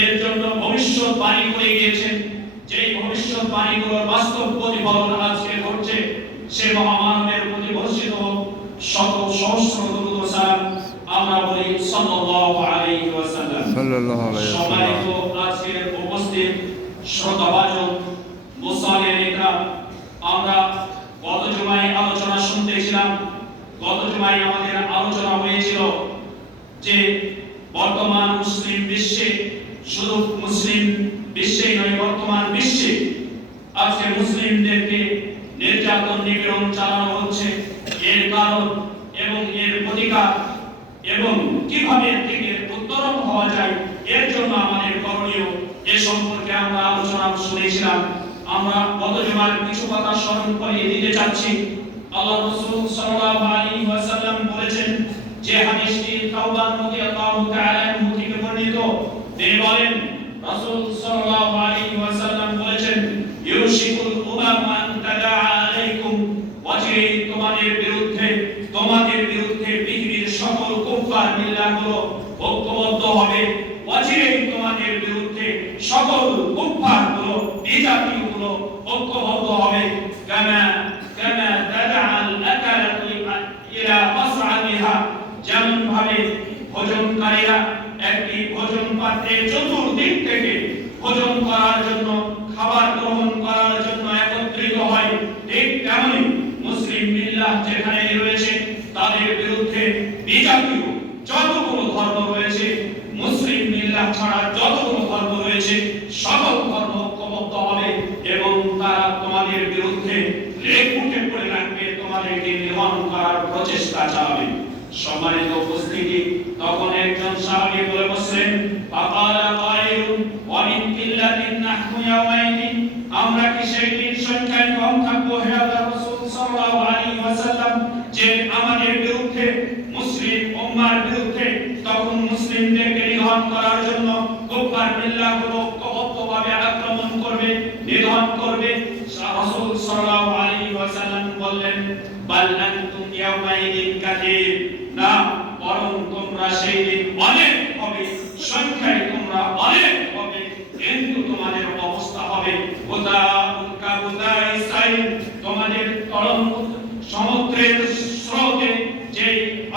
এর জন্য ভবিষ্যৎবাণী করে গিয়েছেন। যেই ভবিষ্যৎবাণীগুলোর বাস্তব প্রতিফলন আজকে ঘটছে, সে মহামানবের প্রতি বর্ষিত হোক শত সহস্র দরুদ ও সালাম। আমরা বলি সাল্লাল্লাহু আলাইহি ওয়াসাল্লাম। সম্মানিত আজকের উপস্থিত শ্রোতাভাজন মুসলিম ইকরাম, আমরা গত জুমায় আলোচনা শুনতেছিলাম। গত জুমায় আমাদের আলোচনা হয়েছিল যে বর্তমান মুসলিম বিশ্বে, শুধু মুসলিম বিশ্বেই নয়, বর্তমান বিশ্বে আজকে মুসলিমদেরকে নির্যাতন নিপীড়ন চালানো হচ্ছে। এর কারণ এবং এর প্রতিকার এবং কিভাবে এর থেকে উত্তরণ হওয়া যায়, এর জন্য আমাদের করণীয়, এ সম্পর্কে আমরা আলোচনা শুনেছিলাম। আমরা গত জুমার কিছু কথা স্মরণ করিয়ে দিতে চাচ্ছি। আল্লাহ রাসূল সাল্লাল্লাহু আলাইহি ওয়াসাল্লাম বলেছেন, যে হাদিসটি তাওবান রাদিয়াল্লাহু তাআলা আনহু থেকে বর্ণিত, তিনি বলেন, রাসূল সাল্লাল্লাহু আলাইহি ওয়াসাল্লাম বলেছেন, ইউশিকুল উমাম আন তাদা আলাইকুম, ওয়াজে তোমাদের বিরুদ্ধে পৃথিবীর সকল কুফার মিল্লাতগুলো ঐক্যবদ্ধ হবে। ওয়াজে তোমাদের বিরুদ্ধে সকল কুফারগুলো, বিজাতিগুলো ঐক্যবদ্ধ হবে। কামা তাদআল আকালাতু ইলা মাসআদিহা, যেমন ভাবে ভোজনকারীরা একটি ভোজন পাত্রে চতুর্দিক থেকে ভোজন করার জন্য, খাবার গ্রহণ করার জন্য একত্রিত হয়, ঠিক তেমনি মুসলিম মিল্লাহ যেখানে রয়েছে তাদের বিরুদ্ধে বিজাতীয় যতগুলো ধর্ম রয়েছে, মুসলিম মিল্লাহ ছাড়া যতগুলো ধর্ম রয়েছে, সকল ধর্ম ঐক্যবদ্ধ হবে এবং তারা তোমাদের বিরুদ্ধে লেখুটে পড়ে রাখবে, তোমাদেরকে নিধন করার প্রচেষ্টা চালাবে। সম্মানিত উপস্থিতি, তখন একজন সাহাবী বলে বসলেন, ফাকালা কায়ুন ওয়া মিন কিল্লাতিন নাহনু ইয়াওমাইদিন, আমরা কি সেই দিন সংখ্যায় কম থাকবো হে আল্লাহর রাসূল সাল্লাল্লাহু আলাইহি ওয়াসাল্লাম, যে আমাদের বিরুদ্ধে, মুসলিম উম্মার বিরুদ্ধে তখন মুসলিমদেরকে নিধন করার জন্য কুফার মিল্লাহগুলো ঐক্যবদ্ধভাবে আক্রমণ করবে, নিধন করবে। রাসূল সাল্লাল্লাহু আলাইহি ওয়াসাল্লাম বললেন, বাল আনতুম ইয়াওমাইদিন কাসীর, না, বরং তোমরা সেই দিন অনেক হবে, সংখ্যায় তোমরা অনেক হবে, কিন্তু তোমাদের অবস্থা হবে তোমাদের তরঙ্গ সমুদ্রের স্রোতে যে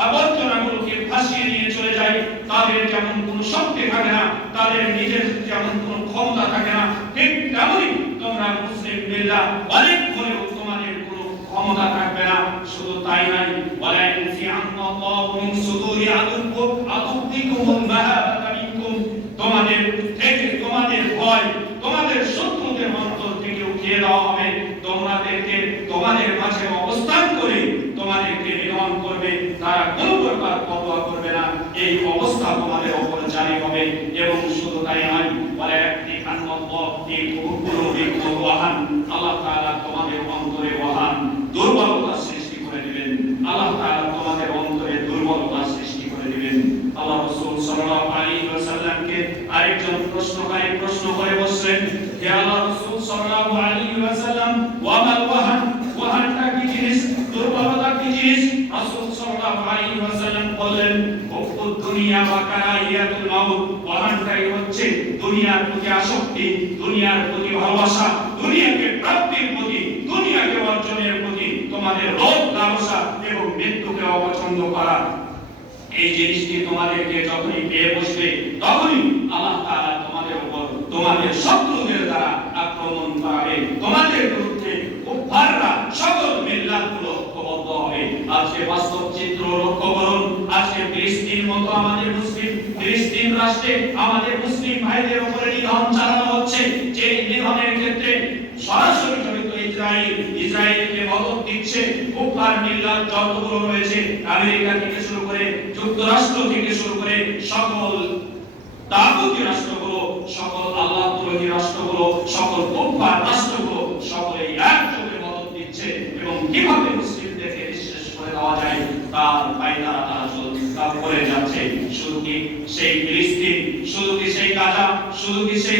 আবর্জনাগুলোকে ভাসিয়ে নিয়ে চলে যায়, তাদের যেমন কোনো শক্তি থাকে না, তাদের নিজের যেমন কোনো ক্ষমতা থাকে না, ঠিক তেমনি তোমরা মুসলিম মিল্লাহ অনেক হলেও তোমাদের কোনো ক্ষমতা থাকবে না। শুধু তাই নয়, তোমাদের থেকে, তোমাদের ভয়, তোমাদের শত্রুদের অন্তর থেকে উঠিয়ে দেওয়া হবে। তোমাদের মাঝে অবস্থান করে তোমাদেরকে নিধন করবে, তারা কোনো প্রকার পরোয়া করবে না। এই অবস্থা তোমাদের উপর জারি হবে। এবং শুধু তাই নয়, আল্লাহ তাআলা তোমাদের অন্তরে ওয়াহান, দুর্বলতা সৃষ্টি করে দিবেন। আল্লাহ তাআলা তোমাদের অন্তরে দুর্বলতা সৃষ্টি করে দিবেন। আল্লাহ রাসূল সাল্লাল্লাহু আলাইহি ওয়াসাল্লামকে আরেকজন প্রশ্নকারী প্রশ্ন করে বললেন, হে আল্লাহ রাসূল সাল্লাল্লাহু আলাইহি ওয়াসাল্লাম, ওয়া মাল ওয়াহান, ওয়াহানটা কি জিনিস, দুর্বলতা কি জিনিস? রাসূল সাল্লাল্লাহু আলাইহি ওয়াসাল্লাম বললেন, হুব্বুদ দুনিয়া ওয়া কারাহিয়াতুল মাউত, ওয়াহানটাই হচ্ছে দুনিয়ার প্রতি আসক্তি, দুনিয়ার প্রতি ভালোবাসা, দুনিয়াকে প্রাপ্তির প্রতি, দুনিয়াকে অর্জনের প্রতি তোমাদের লোভ লালসা এবং মৃত্যুকে অপছন্দ করা। এই জিনিসটি তোমাদেরকে যখনই পেয়ে বসবে, তখনই আল্লাহ তাআলা তোমাদের উপর তোমাদের শত্রুদের দ্বারা আক্রমণ করাবে। তোমাদের বিরুদ্ধে কুফাররা সকল মিল্লাতগুলো ঐক্যবদ্ধ হবে। আজকে বাস্তব চিত্র লক্ষ্য করুন। আজকে ফিলিস্তিন মতো আমাদের মুসলিম, ফিলিস্তিন রাষ্ট্রে আমাদের মুসলিম ভাইদের উপরে নিধন চালানো হচ্ছে। যে নিধনের ক্ষেত্রে সরাসরি জড়িত ইসরায়েলকে মদদ দিচ্ছে কুফার মিল্লাত যতগুলো রয়েছে, আমেরিকা থেকে শুরু করে, যুক্তরাষ্ট্র থেকে শুরু করে সকল তাগুতি রাষ্ট্রগুলো, সকল আল্লাহদ্রোহী রাষ্ট্রগুলো, সকল কুফার রাষ্ট্রগুলো সকলেই একযোগে মদদ দিচ্ছে এবং কিভাবে মুসলিমদেরকে নিঃশেষ করে দেওয়া যায় তার পায়তারা তারা করে যাচ্ছে। শুধু কি সেই ফিলিস্তিন, শুধু কি সেই গাজা, শুধু কি সেই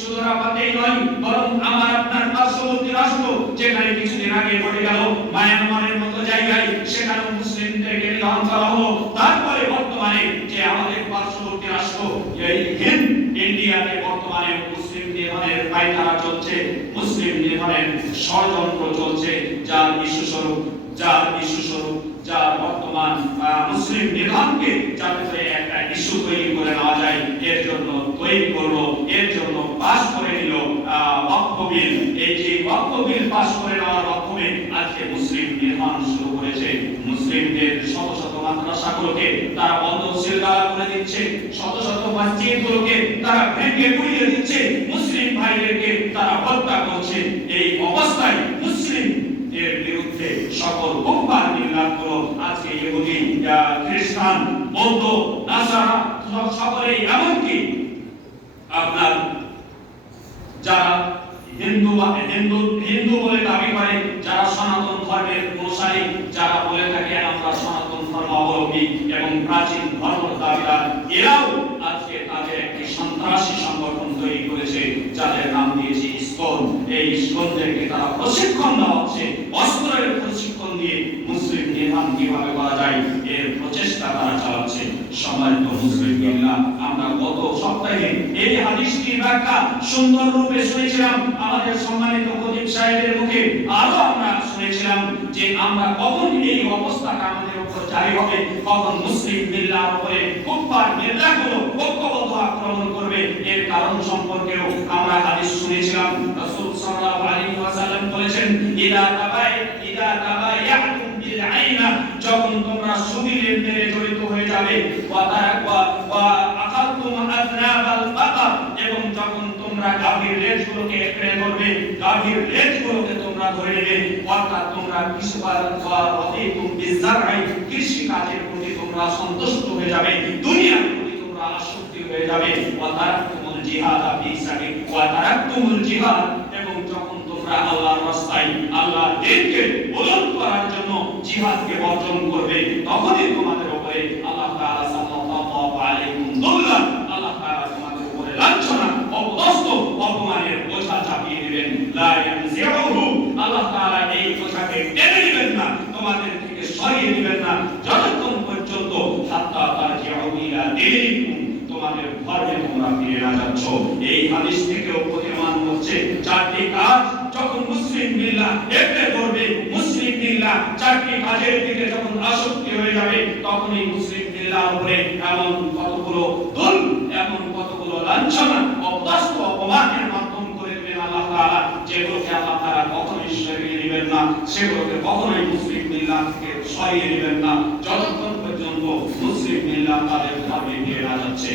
শুধু রাফাতেই নয়, বরং আমার আপনার পার্শ্ববর্তী রাষ্ট্র যেখানে কিছুদিন আগে ঘটে গেল মায়ানমারের মতো জায়গায়, সেখানে মুসলিমদেরকে নিধন করা হলো। তারপরে বর্তমানে যে আমাদের পার্শ্ববর্তী রাষ্ট্র এই হিন্দ সিরিয়াতে বর্তমানে মুসলিম নিধনের পায়তারা চলছে, মুসলিম নিধনের ষড়যন্ত্র চলছে, যার ইস্যুস্বরূপ যার বর্তমান মুসলিম নিধনকে যাতে করে একটা ইস্যু তৈরি করে নেওয়া যায় এর জন্য তৈরি করলো, এর জন্য পাস করে নিল ওয়াকফ বিল। এই যে ওয়াকফ বিল পাস করে নেওয়ার মাধ্যমে আজকে মুসলিম নিধন শুরু করেছে। মুসলিমদের শত শত মাদ্রাসাগুলোকে তারা বন্ধ সিলগালা করে দিচ্ছে, শত শত মসজিদগুলোকে তারা ভেঙে গুড়িয়ে দিচ্ছে, মুসলিম ভাইদেরকে তারা হত্যা করছে। এই অবস্থায় মুসলিম এর বিরুদ্ধে সকল কুফার মিল্লাতগুলো আজকে ইহুদি, খ্রিস্টান, বৌদ্ধ, নাসারা সকলেই, এমনকি আপনার যারা হিন্দু বলে দাবি করে, যারা সনাতন ধর্মের অনুসারী, যারা বলে থাকে আমরা সনাতন ধর্মাবলম্বী এবং প্রাচীন ধর্মের দাবিদার, এরাও আজকে তাদের একটি সন্ত্রাসী সংগঠন তৈরি করেছে যাদের নাম দিয়েছে ইসকন। এই ইসকনদেরকে তারা প্রশিক্ষণ দেওয়া হচ্ছে, অস্ত্রের প্রশিক্ষণ দিয়ে মুসলিম নিধন কিভাবে করা যায় এর প্রচেষ্টা তারা চালাচ্ছে। সম্মানিত মুসলিম মিল্লাহ, আমরা গত সপ্তাহে এই হাদিসটির ব্যাখ্যা সুন্দর রূপে শুনেছিলাম আমাদের সম্মানিত খতিব সাহেবের মুখে। আরো আমরা শুনেছিলাম যে আমরা কখন এই অবস্থাটা আমাদের উপর জারি হবে, কখন মুসলিম মিল্লাহর উপরে কুফার মিল্লাহগুলো ঐক্যবদ্ধ আক্রমণ করবে, এর কারণ সম্পর্কেও আমরা হাদিস শুনেছিলাম। রাসূল সাল্লাল্লাহু আলাইহি ওয়াসাল্লাম বলেছেন, ইদা তাবায়াতুম বিল আইনা, যখন তোমরা সুদি লেনদেনে জড়িত হয়ে যাবে, ওয়া আখাযতুম আযনাবাল বাকার, এবং যখন তোমরা গাভীর লেজগুলোকে একড়ে ধরবে, গাভীর লেজগুলোকে তোমরা ধরে নেবে, অর্থাৎ তোমরা কৃষি কাজের প্রতি তোমরা সন্তুষ্ট হয়ে যাবে, দুনিয়ার প্রতি তোমরা আসক্তি হয়ে যাবে, এবং যখন তোমরা আল্লাহর রাস্তায় আল্লাহর দ্বীনকে বুলন্দ করার জন্য জিহাদকে বর্জন করবে, তখনই তোমাদের উপরে আল্লাহ তাআলা সাল্লাল্লাহু আলাইহি ওয়াসাল্লাম আল্লাহ তাআলা তোমাদের উপরে লাঞ্ছনা, অপদস্থ, অপমানের বোঝা চাপিয়ে দিবেন। লা ইয়ানজিউহু, আল্লাহ তাআলা এই বোঝাকে টেনে নেবেন না, তোমাদের থেকে সরিয়ে নেবেন না, যতক্ষণ পর্যন্ত হাত্তা তারজিউ ইলা দীনিকুম, তোমাদের ধর্মে তোমরা ফিরে না যাচ্ছ। এই হাদিস থেকেও প্রতীয়মান হচ্ছে চারটি কাজ যখন মুসলিম মিল্লাহ একটে করবে, মুসলিম মিল্লাহ চারটি কাজের দিকে যখন আসক্তি হয়ে যাবে, তখনই মুসলিম মিল্লাহর উপরে এমন কতগুলো দুল, এমন কতগুলো লাঞ্ছনা, অপদস্থ, অপমানের মাধ্যম করে দেবেন আল্লাহ তাআলা, যেগুলোকে আল্লাহ তাআলা কখনোই সরিয়ে নেবেন না, সেগুলোকে কখনোই মুসলিম মিল্লাহ থেকে সরিয়ে নেবেন না, যতক্ষণ পর্যন্ত মুসলিম মিল্লাহ তাদের ধর্মে ফিরে না যাচ্ছে।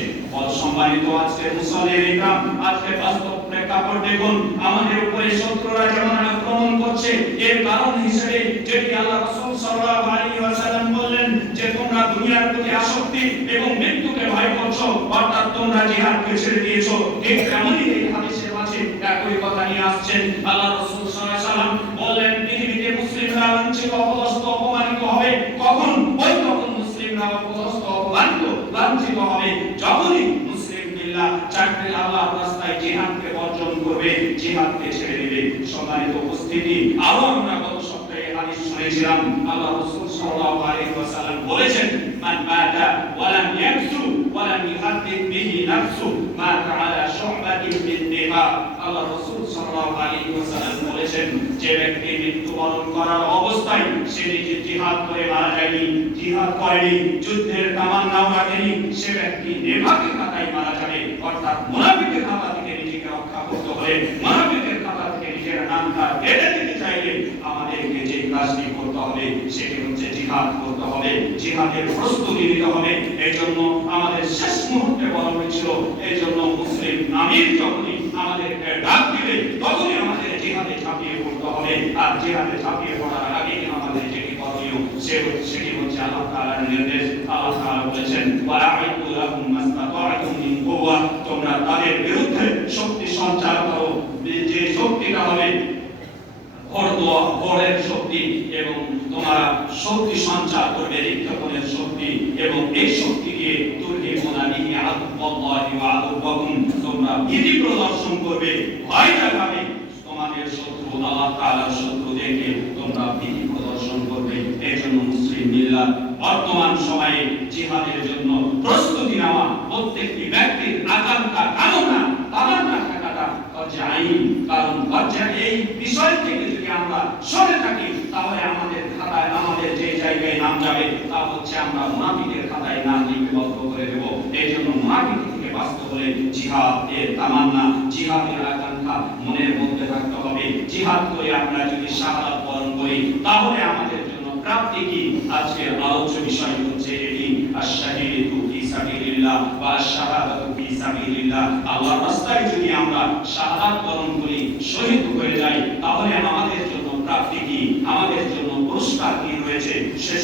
সম্মানিত আজকে মুসলিম ইকরাম, আজকে বাস্তব প্রেক্ষাপট দেখুন, আমাদের উপরে শত্রুরা যেমন আক্রমণ করছে, এর কারণ হিসেবে যেটি আল্লাহ রাসূল সাল্লাল্লাহু আলাইহি ওয়াসাল্লাম বললেন যে তোমরা দুনিয়ার প্রতি আসক্তি এবং মৃত্যুকে ভয় করছো, অর্থাৎ তোমরা জিহাদকে ছেড়ে দিয়েছো, ঠিক তেমনই এই হাদিসের মাঝে একই কথা নিয়ে আসছেন। আল্লাহ রাসূল সাল্লাল্লাহু আলাইহি ওয়াসাল্লাম বললেন পৃথিবীতে মুসলিমরা লাঞ্ছিত, অপদস্থ, অপমানিত হবে কখন? ওই তখন মুসলিমরা অপদস্থ, অপমানিত, লাঞ্ছিত হবে যখনই মুসলিম মিল্লাহ চারটি আল্লাহর রাস্তায় জিহাদকে বর্জন করবে, জিহাদকে ছেড়ে দেবে। সম্মানিত উপস্থিতি, আরো আমরা গত সপ্তাহে হাদিস শুনেছিলাম, আল্লাহ রাসূল সাল্লাল্লাহু আলাইহি ওয়াসাল্লাম বলেছেন, মান মাতা ওয়া লাম ইয়াকসু ওয়া লাম ইহাদ্দিদ বিহি নাফসু মাতা আলা শু'বাতিন মিন নিফাক। আল্লাহ রাসূল সাল্লাল্লাহু আলাইহি ওয়াসাল্লাম বলেছেন, যে ব্যক্তি মৃত্যুবরণ করার অবস্থায় সে নিজে জিহাদ করে মারা যায়নি, জিহাদ করেনি, যুদ্ধের তামান্নাও রাখেনি, সে ব্যক্তি নিফাকের খাতায় মারা যাবে। অর্থাৎ মুনাফিকের খাতা থেকে নিজেকে রক্ষা করতে হলে, মুনাফিকের খাতা থেকে নিজের নামটা কেটে দিতে চাইলে আমাদেরকে যে কাজটি করতে হবে সেটি হচ্ছে জিহাদ করতে হবে, জিহাদের প্রস্তুতি নিতে হবে। এই জন্য আমাদের শেষ মুহূর্তে বলা হয়েছিল, এই জন্য মুসলিম আমির যখনই আমাদেরকে ডাক দিবে তখনই আমাদের জিহাদে ঝাঁপিয়ে পড়তে হবে। আর জিহাদে ঝাঁপিয়ে পড়ার আগে আমাদের যেটি করণীয় সেটি হচ্ছে আল্লাহ তাআলার নির্দেশ। আল্লাহ তাআলা বলেছেন, ওয়া'আইদু লাহুম মাসতাতা'তুম মিন কুওয়া, তোমরা তাদের বিরুদ্ধে শক্তি সঞ্চার করো, যে শক্তিটা হবে ঘোড়ের শক্তি, এবং তোমরা শক্তি সঞ্চার করবে রিক্তপনের শক্তি, এবং এই শক্তি দিয়ে তুরহিবুনা বিহি আদুওয়াল্লাহি ওয়া আদুওয়াকুম, তোমরা ভীতি প্রদর্শন করবে, ভয় দেখাবে তোমাদের শত্রু আল্লাহ তাআলার শত্রুদেরকে তোমরা ভীতি প্রদর্শন করবে। এই জন্য মুসলিম মিল্লাত বর্তমান সময়ে জিহাদের জন্য প্রস্তুতি নেওয়া প্রত্যেকটি ব্যক্তির আকাঙ্ক্ষা, কামনা আইন, কারণ লজ্জা এই বিষয় থেকে যদি আমরা সরে থাকি তাহলে আমাদের খাতায় আমাদের যে জায়গায় নাম যাবে তা হচ্ছে আমরা মুনাফিকের খাতায় নাম লিপিবদ্ধ করে দেব। এই জন্য মুনাফিক থেকে বাঁচতে হলে জিহাদের তামান্না, জিহাদের আকাঙ্ক্ষা মনের মধ্যে থাকতে হবে। জিহাদ করে আমরা যদি শাহাদাত বরণ করি তাহলে আমাদের জন্য প্রাপ্তি কি? আজকের আলোচ্য বিষয় হচ্ছে এটি, আশ-শাহীদু ফি সাবিলিল্লাহ ওয়া আশ-শাহাদাতু ফি সাবিলিল্লাহ। আল্লাহর রাস্তায় যদি আমরা শাহাদাত বরণ করি, শহীদ হয়ে যাই, তাহলে আমাদের জন্য প্রাপ্তি কি, আমাদের জন্য পুরস্কার কি রয়েছে সে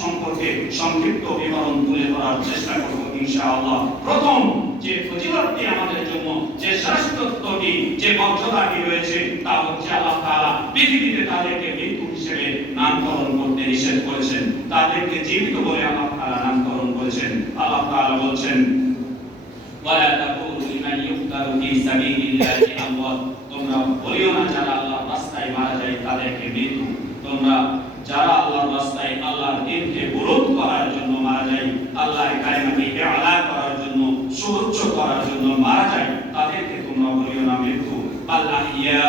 সম্পর্কে সংক্ষিপ্ত বিবরণ তুলে ধরার চেষ্টা করব ইনশাআল্লাহ। প্রথম যে ফজিলতটি আমাদের জন্য, যে শ্রেষ্ঠত্বটি, যে মর্যাদাটি রয়েছে তা হচ্ছে আল্লাহ তাআলা পৃথিবীতে তাদেরকে মৃত্যু হিসেবে নামকরণ করতে নিষেধ করেছেন, তাদেরকে জীবিত বলে আল্লাহ তাআলা নামকরণ করেছেন। আল্লাহ তাআলা বলছেন, ওয়ালা তাকুলু লিমান ইউক্তালু ফি সাবিলিল্লাহি আমওয়াত, তোমরা বলিও না যারা আল্লাহর রাস্তায় মারা যায় তাদেরকে মৃত্যু। তোমরা যারা আল্লাহর রাস্তায় আল্লাহর দ্বীনকে বিরোধ করার জন্য মারা যায়, আল্লাহর কালিমাকে ইআলা করার জন্য, সুউচ্চ করার জন্য মারা যায়, তাদেরকে তোমরা বলিও না মৃত্যু। বাল আহইয়া,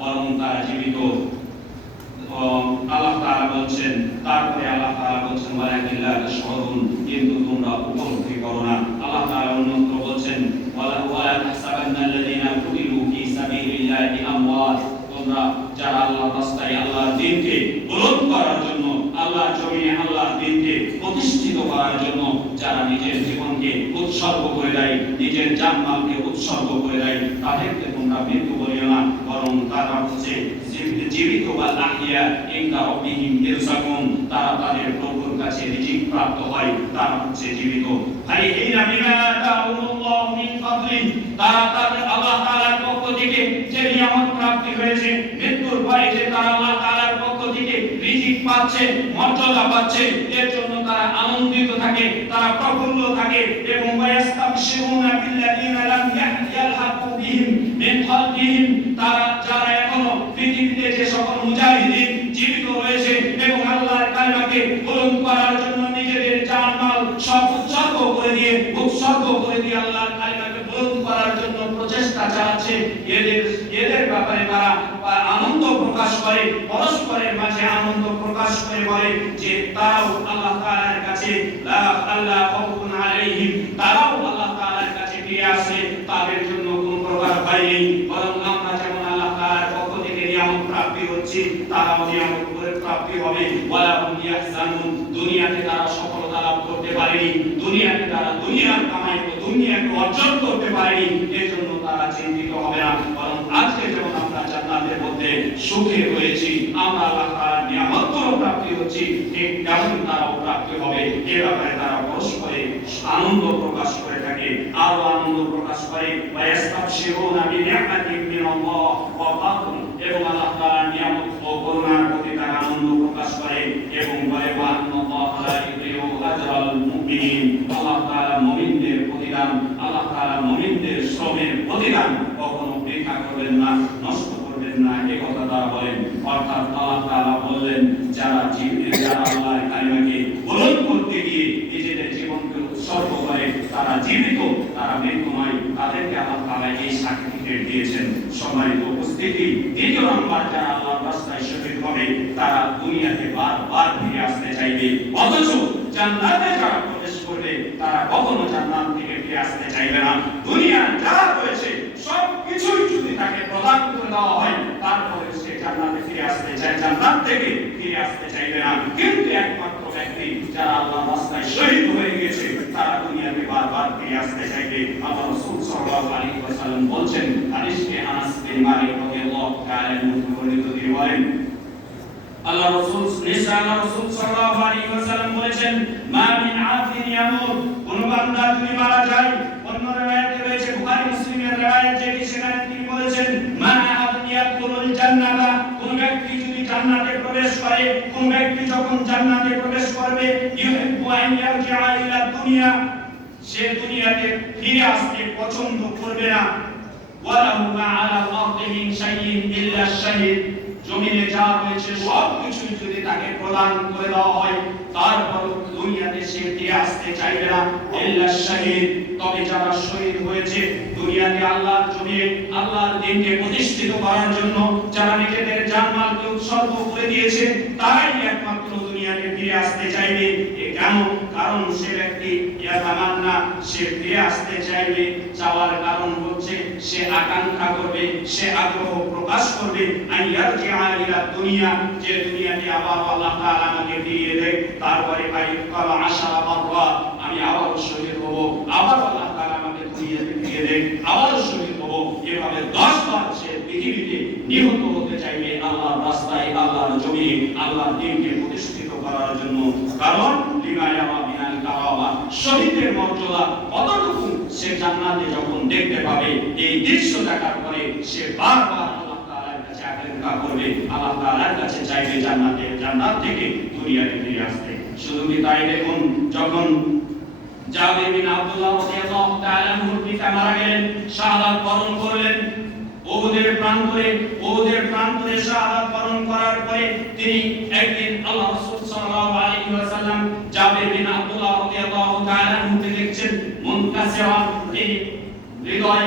বরং তারা জীবিত। আল্লাহ তাআলা বলছেন, তারপরে আল্লাহ তাআলা বলছেন ওয়ালাকিন লা তাশউরুন, কিন্তু তোমরা উপলব্ধি করো না। আল্লাহ তাআলা অন্যত্র বলছেন ওয়ালা তাহসাবান্নাল্লাযীনা কুতিলু ফি সাবিলিল্লাহি আমওয়াত, তোমরা যারা আল্লাহর রাস্তায় আল্লাহর দ্বীনকে বুলন্দ করার জন্য, আল্লাহর জমিনে আল্লাহর দ্বীনকে প্রতিষ্ঠিত করার জন্য যারা নিজের জীবনকে উৎসর্গ করে দেয়, নিজের জানমালকে উৎসর্গ করে দেয়, তাদেরকে তোমরা মৃত্যু বলিও না, বরং তারা হচ্ছে জীবিত। বা আহইয়া ইনদা রাব্বিহিম ইরসাকুন, তারা তাদের প্রভুর কাছে রিজিক প্রাপ্ত হয়, তারা হচ্ছে জীবিত। ফারিহিনা বিমা আতাহুমুল্লাহু মিন ফাদলি, তারা তাদের আল্লাহ তাআলার পক্ষ থেকে যে নিয়ামত প্রাপ্তি হয়েছে, মৃত্যুর পরে যে তারা আল্লাহ তাআলার পক্ষ থেকে রিজিক পাচ্ছে, মর্যাদা পাচ্ছে, এর জন্য তারা আনন্দিত থাকে, তারা প্রফুল্ল থাকে। এবং ওয়ায়াস্তাবশিরুনা বিল্লাযীনা লাম ইয়ালহাকু বিহিম মিন খালফিহিম, তারা যারা এখনো পৃথিবীতে যে সকল মুজাহিদিন জীবিত রয়েছে এবং আল্লাহর কালিমাকে বুলন্দ করার জন্য নিজেদের জান-মাল সব উৎসর্গ করে দিয়ে আল্লাহর কালিমাকে বুলন্দ করার জন্য প্রচেষ্টা চালাচ্ছে, এদের ব্যাপারে তারা আনন্দ প্রকাশ করে, পরস্পরের মাঝে আনন্দ প্রকাশ করে বলে যে তারাও আল্লাহ তাআলার কাছে আল্লাহ খাউফুন আলাইহিম, তারাও আল্লাহ তাআলার কাছে ফিরে আসে, তাদের জন্য কোনো প্রকার ভয় নেই। বরং আমরা যেমন আল্লাহ তাআলার পক্ষ থেকে নিয়ামত প্রাপ্তি হচ্ছে, তারাও নিয়ামত প্রাপ্তি হবে। ওয়ালা হুম ইয়াহজানুন, দুনিয়াতে তারা সফলতা লাভ করতে পারেনি, দুনিয়াতে তারা দুনিয়ার কামাই দুনিয়াকে অর্জন করতে পারেনি, এজন্য তারা চিন্তিত হবে না। বরং আজকে যেমন আমরা জান্নাতের মধ্যে সুখে রয়েছি, আমরা আল্লাহ তাআলার নিয়ামতগুলো প্রাপ্তি হচ্ছে, ঠিক তেমন তারাও প্রাপ্তি হবে। এ ব্যাপারে তারা পরস্পরে আনন্দ প্রকাশ করে থাকে, আরো আনন্দ প্রকাশ করে। ওয়ায়াস্তাবশিরুনা বিনি'মাতিন মিনাল্লাহ ওয়া ফাদল, এবং আল্লাহ তাআলার নিয়ামত ও করুণার প্রতি তারা আনন্দ প্রকাশ করে এবং বলে ওয়া আন্নাল্লাহা লা ইউযিউ আজরাল মুমিনিন, আল্লাহ তাআলা মুমিনদের প্রতিদান, আল্লাহ তাআলা মুমিনদের শ্রমের প্রতিদান কখনো বৃথা করবেন না, নষ্ট করবেন না, এই কথা তারা বলেন। অর্থাৎ আল্লাহ তাআলা বললেন যারা আল্লাহর কালিমাকে বুলন্দ করতে গিয়ে নিজেদের জীবনকে উৎসর্গ করে তারা জীবিত, তারা মৃত্যু নয়, তাদেরকে আল্লাহ তাআলা এই সার্টিফিকেট দিয়েছেন। সম্মানিত উপস্থিতি, দ্বিতীয় নম্বর, যারা আল্লাহর রাস্তায় শহীদ হবে তারা দুনিয়াতে বারবার ফিরে আসতে চাইবে, অথচ জান্নাতে যারা প্রবেশ করবে তারা কখনো জান্নাত থেকে ফিরে আসতে চাইবে না। দুনিয়ার যা রয়েছে সব কিছুই যদি তাকে প্রদান করে দেওয়া হয়, তারপরে সে জান্নাতে ফিরে আসতে চায়, জান্নাত থেকে ফিরে আসতে চাইবে না। কিন্তু একমাত্র ব্যক্তি যারা আল্লাহর রাস্তায় শহীদ হয়ে গেছে তারা দুনিয়াতে বারবার ফিরে আসতে চাইবে। আল্লাহ রাসূল সাল্লাল্লাহু আলাইহি ওয়াসাল্লাম বলছেন, হাদিসে আনাস বিন মালিক রাদিয়াল্লাহু তাআলা বর্ণিত তিনি বলেন, আল্লাহ রাসূল সাল্লাল্লাহু আলাইহি ওয়াসাল্লাম বলেছেন, মা মিন আবদিন ইয়ামুত, কোন বান্দা যদি মারা যায়, অন্য riwayate রয়েছে বুখারী মুসলিমের riwayat যেটি, সেখানে তিনি বলেছেন, মা আহাদুন ইয়াদখুলুল জান্নাতা, কোন ব্যক্তি যদি জান্নাতে প্রবেশ করে, কোন ব্যক্তি যখন জান্নাতে প্রবেশ করবে, ইউহিব্বু আন ইয়ারজিআ ইলা দুনিয়া, সে দুনিয়াতে ফিরে আসতে পছন্দ করবে না। ওয়ালাহু মা আলাল আরদি মিন শাইইন ইল্লা শাহীদ, জমিনে যা রয়েছে সব কিছু যদি তাকে প্রদান করে দেওয়া হয়, তারপর দুনিয়াতে সে ফিরে আসতে চাইবে না। ইল্লা শাহীদ, তবে যারা শহীদ হয়েছে দুনিয়াতে আল্লাহর জমিনে আল্লাহর দ্বীনকে প্রতিষ্ঠিত করার জন্য, যারা নিজেদের জানমালকে উৎসর্গ করে দিয়েছে, তারাই একমাত্র দুনিয়াতে ফিরে আসতে চাইবে। কেন? কারণ সে ব্যক্তি ইয়াতামান্না, সে ফিরে আসতে চাইবে। চাওয়ার কারণ হচ্ছে সে আকাঙ্ক্ষা করবে, সে আগ্রহ প্রকাশ করবে আইয়ারজিআ ইলা দুনিয়া, যে দুনিয়াতে আবার আল্লাহ তাআলা আমাকে ফিরিয়ে দেয়, তারপরে ফাইয়াকাল আশারা মাররা, আমি আবার শহীদ হব, আবার আল্লাহ তাআলা আমাকে দুনিয়াতে ফিরিয়ে দেয়, আবার শহীদ হব। এভাবে 10 বার সে পৃথিবীতে নিহত হতে চাইবে আল্লাহর রাস্তায়, আল্লাহর জমিনে আল্লাহর দ্বীনকে প্রতিষ্ঠিত করার জন্য। কারণ লিমা ইয়ারা মিনাল কারামা, শহীদের মর্যাদা কতটুকু সে জান্নাতে যখন দেখতে পাবে, এই দৃশ্য দেখার পরে সে বারবার আল্লাহ তাআলার কাছে আকাঙ্ক্ষা করবে, আল্লাহ তাআলার কাছে চাইবে জান্নাত থেকে দুনিয়াতে ফিরে আসতে। শুধু কি তাই, দেখুন যখন জাবির বিন আব্দুল্লাহ রাদিয়াল্লাহু তাআলা আনহুর পিতা মারা গেলেন, শাহাদাত বরণ করলেন ওহুদের প্রান্তরে শাহাদাত বরণ করার পরে তিনি একদিন আল্লাহ রাসূল সাল্লাল্লাহু আলাইহি ওয়াসাল্লাম জাবির বিন আব্দুল্লাহ রাদিয়াল্লাহু তাআলা আনহুকে দেখছেন মুনকাসিরা, তিনি হৃদয়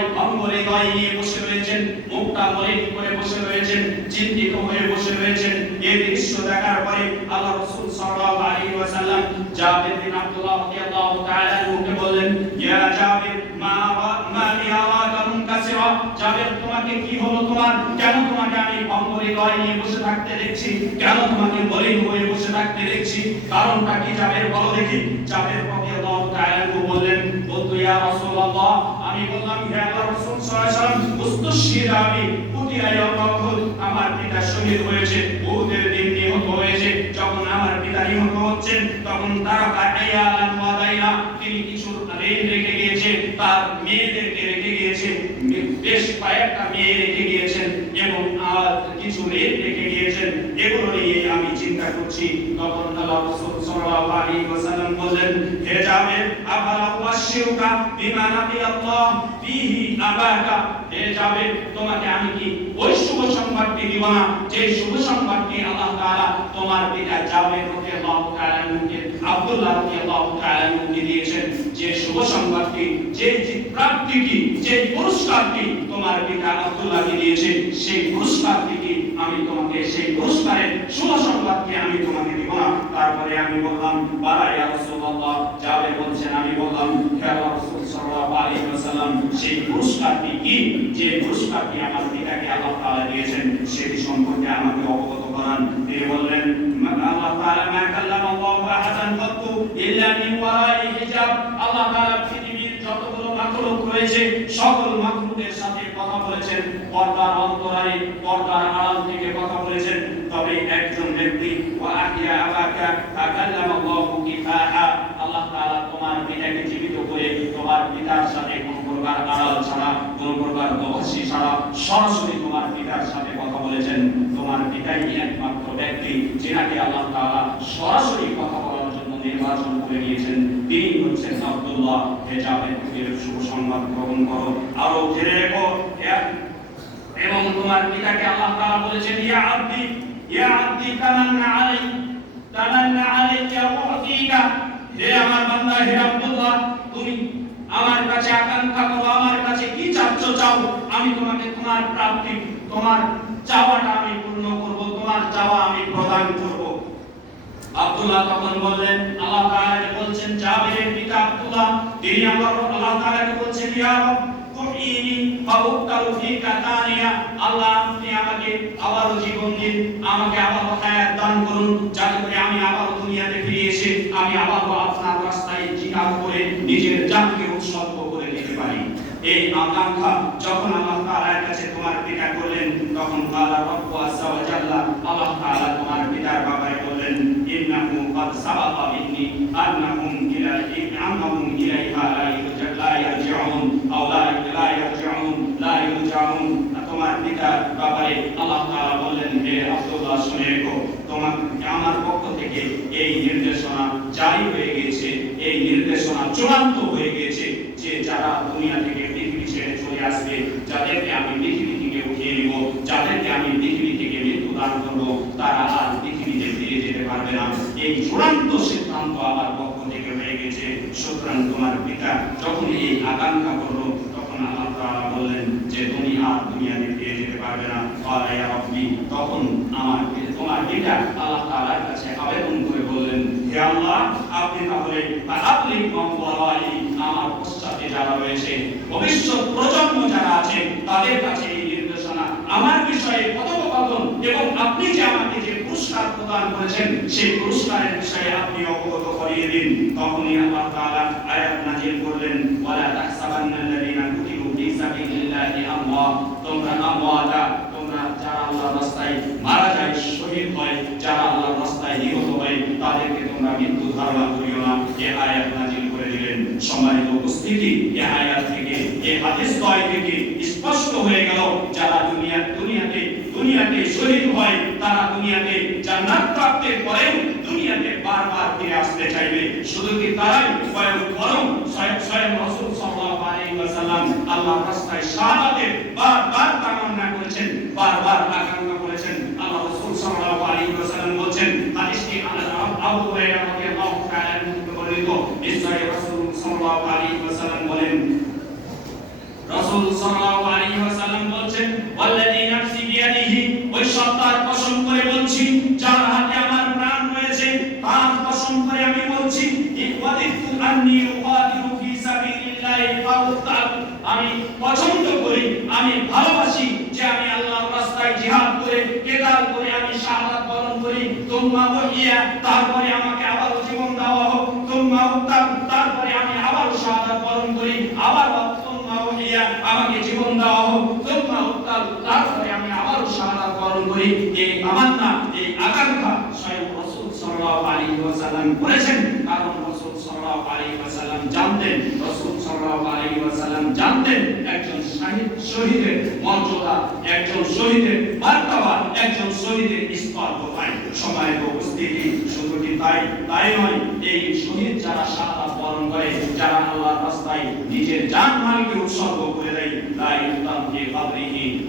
নিয়ে বসে রয়েছেন, মুখটা মলিন করে বসে রয়েছেন, চিন্তিত হয়ে বসে রয়েছেন। এই দৃশ্য দেখার পরে আল্লাহ রাসূল সাল্লাল্লাহু আলাইহি ওয়াসাল্লাম জাবির বিন আব্দুল্লাহ রাদিয়াল্লাহু তাআলা আনহুকে বললেন, ইয়া জাবির মা লিয়ারাকা মুনকাসিরা, জাবির তোমাকে কি হলো তোমার? কেন তোমাকে আমি হৃদয় নিয়ে বসে থাকতে দেখছি? কেন তোমাকে মলিন হয়ে বসে থাকতে দেখছি? কারণটা কি জাবির, বলো দেখি। জাবির রাদিয়াল্লাহু তাআলা আনহু বললেন, বলতো ইয়া রাসূলুল্লাহ, আমি বললাম হে আল্লাহর রাসূল সাল্লাল্লাহু আলাইহি ওয়াসাল্লাম, মুস্তাশহিদা আমি কুতিয়া ইয়াউমাহুদ, আমার পিতা শহীদ হয়েছে, উহুদের দিন নিহত হয়েছে। যখন আমার পিতা নিহত হচ্ছেন তখন তারা আইয়ালান ওয়া দাইনা, তিনি কিছু ঋণ রেখে গিয়েছে, তার মেয়েদেরকে রেখে গিয়েছে, বেশ কয়েকটা মেয়ে রেখে গিয়েছেন এবং কিছু ঋণ রেখে গিয়েছেন। এগুলো নিয়ে আমি চিন্তা করছি। তখন আল্লাহ রাসূল সাল্লাল্লাহু আলাইহি ওয়াসাল্লাম বললেন, হে জাবির, আফালা উবাশশিরুকা বিমা লাকিয়াল্লাহ ফীহি আবাকা, হে জাবির তোমাকে আমি কি ওই শুভ সংবাদটি দিব না যে শুভ সংবাদটি আল্লাহ তাআলা তোমার পিতা জাবির রাদিয়াল্লাহু তাআলা আনহুকে, আব্দুল্লাহ রাদিয়াল্লাহু তাআলা আনহুকে দিয়েছেন, যে শুভ সংবাদটি, যে প্রাপ্তিটি, যে পুরস্কারটি তোমার পিতা আব্দুল্লাহকে দিয়েছে, সেই পুরস্কারটি কি আমি তোমাকে, সেই পুরস্কারের শুভ সংবাদটি আমি তোমাকে দিব না? তারপরে আমি বললাম, বালা ইয়া রাসূলুল্লাহ, জাবির বলছেন, আমি বললাম হে আল্লাহর রাসূল সাল্লাল্লাহু আলাইহি ওয়াসাল্লাম, সেই পুরস্কারটি কি? যে পুরস্কারটি আমার পিতাকে আল্লাহ তাআলা দিয়েছেন সেটি সম্পর্কে আমাকে অবগত করান। তিনি বললেন, আল্লাহ তাআলা মা কাল্লামা আল্লাহু আহাদান কাত্তু ইল্লা মিন ওয়ারাই হিজাব, আল্লাহ তাআলা পৃথিবীর যতগুলো মাখলুক রয়েছে সকল মাখলুকের সাথে কথা বলেছেন পর্দার অন্তরালে, পর্দার আড়াল থেকে কথা বলেছেন। তবে একজন ব্যক্তি ওয়া আহিয়া আবাকা কাল্লামা আল্লাহু কিফাহা, আল্লাহ তাআলা তোমার পিতাকে জীবিত করে তোমার পিতার সাথে কোন প্রকার আড়াল ছাড়া, কোন প্রকার দোভাষী ছাড়া সরাসরি তোমার পিতার সাথে কথা বলেছেন। তোমার পিতাই একমাত্র ব্যক্তি যিনাকে আল্লাহ তাআলা সরাসরি কথা বলার জন্য নির্বাচন করে নিয়েছেন, তিনি হচ্ছেন আব্দুল্লাহ। হে জাবির, শুভ সংবাদ গ্রহণ করো, আরো জেনে রেখো। এবং তোমার পিতাকে আল্লাহ তাআলা বলেছেন, ইয়া আব্দি তামান্না আলাইকা উতিকা, হে আমার বান্দা, হে আব্দুল্লাহ, তুমি আমার কাছে আকাঙ্ক্ষা করো, আমার কাছে কি চাচ্ছ চাও, আমি তোমাকে তোমার প্রাপ্তি, তোমার চাওয়াটা আমি পূর্ণ করব, তোমার চাওয়া আমি প্রদান করব। আব্দুল্লাহ তখন বললেন, আল্লাহ তাআলা বলছেন জাবিরের পিতা আব্দুল্লাহ, তিনি আল্লাহ তাআলাকে বলছেন, ইয়া রব তুইনি ফাউক্তারু ফিকা তানিয়া, আল্লাহ আপনি আমাকে আবার জীবন দিন, আমাকে আবার হায়াত দান করুন, যাতে করে আমি আবার দুনিয়াতে ফিরে এসে আমি আবার আপনার রাস্তায় জিহাদ করে নিজের জানকে উৎসর্গ করে দিতে পারি। এই আকাঙ্ক্ষা যখন আল্লাহ তাআলার কাছে তোমার পিতা করলেন, তখন আল্লাহ রাব্বু আযজা ওয়া জাল্লা, আল্লাহ তাআলা তোমার পিতার ব্যাপারে বললেন, ইন্নাহু কাদ সাবাকা মিন্নি আন্নাহুম ইলাইহা লা ইয়ারজিউন আও লা ইয়ারজিউন। তোমার পিতার ব্যাপারে আল্লাহ তাআলা বললেন, হে আব্দুল্লাহ শুনে রেখো, তোমার আমার পক্ষ থেকে এই নির্দেশনা জারি হয়ে গেছে, এই নির্দেশনা চূড়ান্ত হয়ে গেছে যে যারা দুনিয়া থেকে পৃথিবী ছেড়ে চলে আসবে, যাদেরকে আমি পৃথিবী থেকে উঠিয়ে নিব, যাদেরকে আমি পৃথিবী থেকে মৃত্যু দান করব, তারা আর পৃথিবীতে ফিরে যেতে পারবে না। এই চূড়ান্ত সিদ্ধান্ত আমার পক্ষ থেকে হয়ে গেছে, সুতরাং তোমার পিতা যখন এই আকাঙ্ক্ষা করলো তখন আল্লাহ তাআলা বললেন যে তুমি আর দুনিয়াতে ফিরে যেতে পারবে না। ইয়া রাব্বি, তখন তোমার পিতা আল্লাহ তাআলার কাছে আবেদন করে বললেন, হে আল্লাহ, আপনি তাহলে আপনি আমার পশ্চাতে যারা রয়েছে, ভবিষ্যৎ প্রজন্ম যারা আছে তাদের কাছে এই নির্দেশনা আমার বিষয়ে কথোপকথন এবং আপনি যে আমাকে যে পুরস্কার প্রদান করেছেন সেই পুরস্কারের বিষয়ে আপনি অবগত করিয়ে দিন। তখনই আল্লাহ তাআলা আয়াত নাযিল করলেন, ওয়ালা তাহসাবান্নাল্লাযীনা কুতিলু ফী সাবিলিল্লাহি আমওয়াত, তোমরা যারা আল্লাহর রাস্তায় মারা যায়, শহীদ হয়, যারা আল্লাহর রাস্তায় নিহত হয়, তাদেরকে তোমরা মৃত্যু ধারণা করিও না। এই আয়াত নাযিল করে দিলেন। সম্মানিত উপস্থিতি, এই আয়াত থেকে, এই হাদিস থেকে স্পষ্ট হয়ে গেল, যারা দুনিয়াতে শহীদ হয় তারা দুনিয়াতে জান্নাত প্রাপ্তির পরেও দুনিয়াতে বারবার ফিরে আসতে চাইবে। শুধু কি তারাই, বরং স্বয়ং রাসূল সাল্লাল্লাহু আলাইহি ওয়াসাল্লাম আল্লাহর রাস্তায় শাহাদাতের বারবার তামান্না করেছেন, বারবার আকাঙ্ক্ষা করেছেন। আল্লাহ রাসূল সাল্লাল্লাহু আলাইহি ওয়াসাল্লাম বলেন, হাদিসটি আবু হুরায়রা রাদিয়াল্লাহু তাআলা থেকে বর্ণিত, নিশ্চয়ই রাসূল সাল্লাল্লাহু আলাইহি ওয়াসাল্লাম বলেন, রাসূল সাল্লাল্লাহু আলাইহি ওয়াসাল্লাম বলেন, ওয়াল্লাযী নাফসি বিয়াদিহি, ওই সত্তার কসম করে বলছি যার হাতে আমার প্রাণ রয়েছে, তার কসম করে আমি বলছি, ইওয়াদিতু আন্নী উকাতিলু ফী সাবিলিল্লাহি ফাউতাল, আমি পছন্দ করি, আমি ভালোবাসি যে আমি আল্লাহর রাস্তায় জিহাদ করে, কেতাল করে আমি শাহাদাত বরণ করি, তুম্মা ওহিয়া, তারপরে আমাকে আবার জীবন দেওয়া হোক, তুম্মা উক্তাল, তারপরে আমি আবার শাহাদাত বরণ করি, আবার আমাকে জীবন দেওয়া হোক, তারপরে আমি আবারও শাহাদাত বরণ করি। এই তামান্না, এই আকাঙ্ক্ষা স্বয়ং রাসূল সাল্লাল্লাহু আলাইহি ওয়াসাল্লাম করেছেন। কারণ রাসূল সাল্লাল্লাহু আলাইহি ওয়াসাল্লাম জানতেন একজন শহীদের মর্যাদা, একজন শহীদের মার্তবা, একজন শহীদের স্তর কোথায়। সম্মানিত উপস্থিতি, শুধু কি তাই নয়, এই শহীদ যারা শাহাদাত বরণ করে, যারা আল্লাহর রাস্তায় নিজের জান মালকে উৎসর্গ করে দেয়,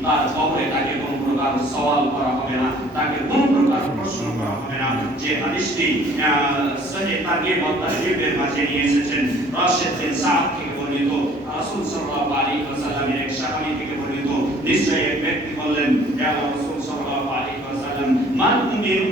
তার কবরে তাকে কোনো প্রকার সওয়াল করা হবে না, তাকে কোনো প্রকার প্রশ্ন করা হবে না। যে হাদিসটি সহিহ তারগীব ওয়া তারহীবের মাঝে নিয়ে এসেছেন, রাশিদ বিন সাদ থেকে বর্ণিত, রাসূল সাল্লাল্লাহু আলাইহি ওয়াসাল্লামের এক সাহাবী থেকে বর্ণিত, নিশ্চয়ই এক ব্যক্তি বললেন, ইয়া রাসূল সাল্লাল্লাহু আলাইহি ওয়াসাল্লাম,